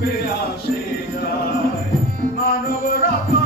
রূপে আসে যায়। মানব রতন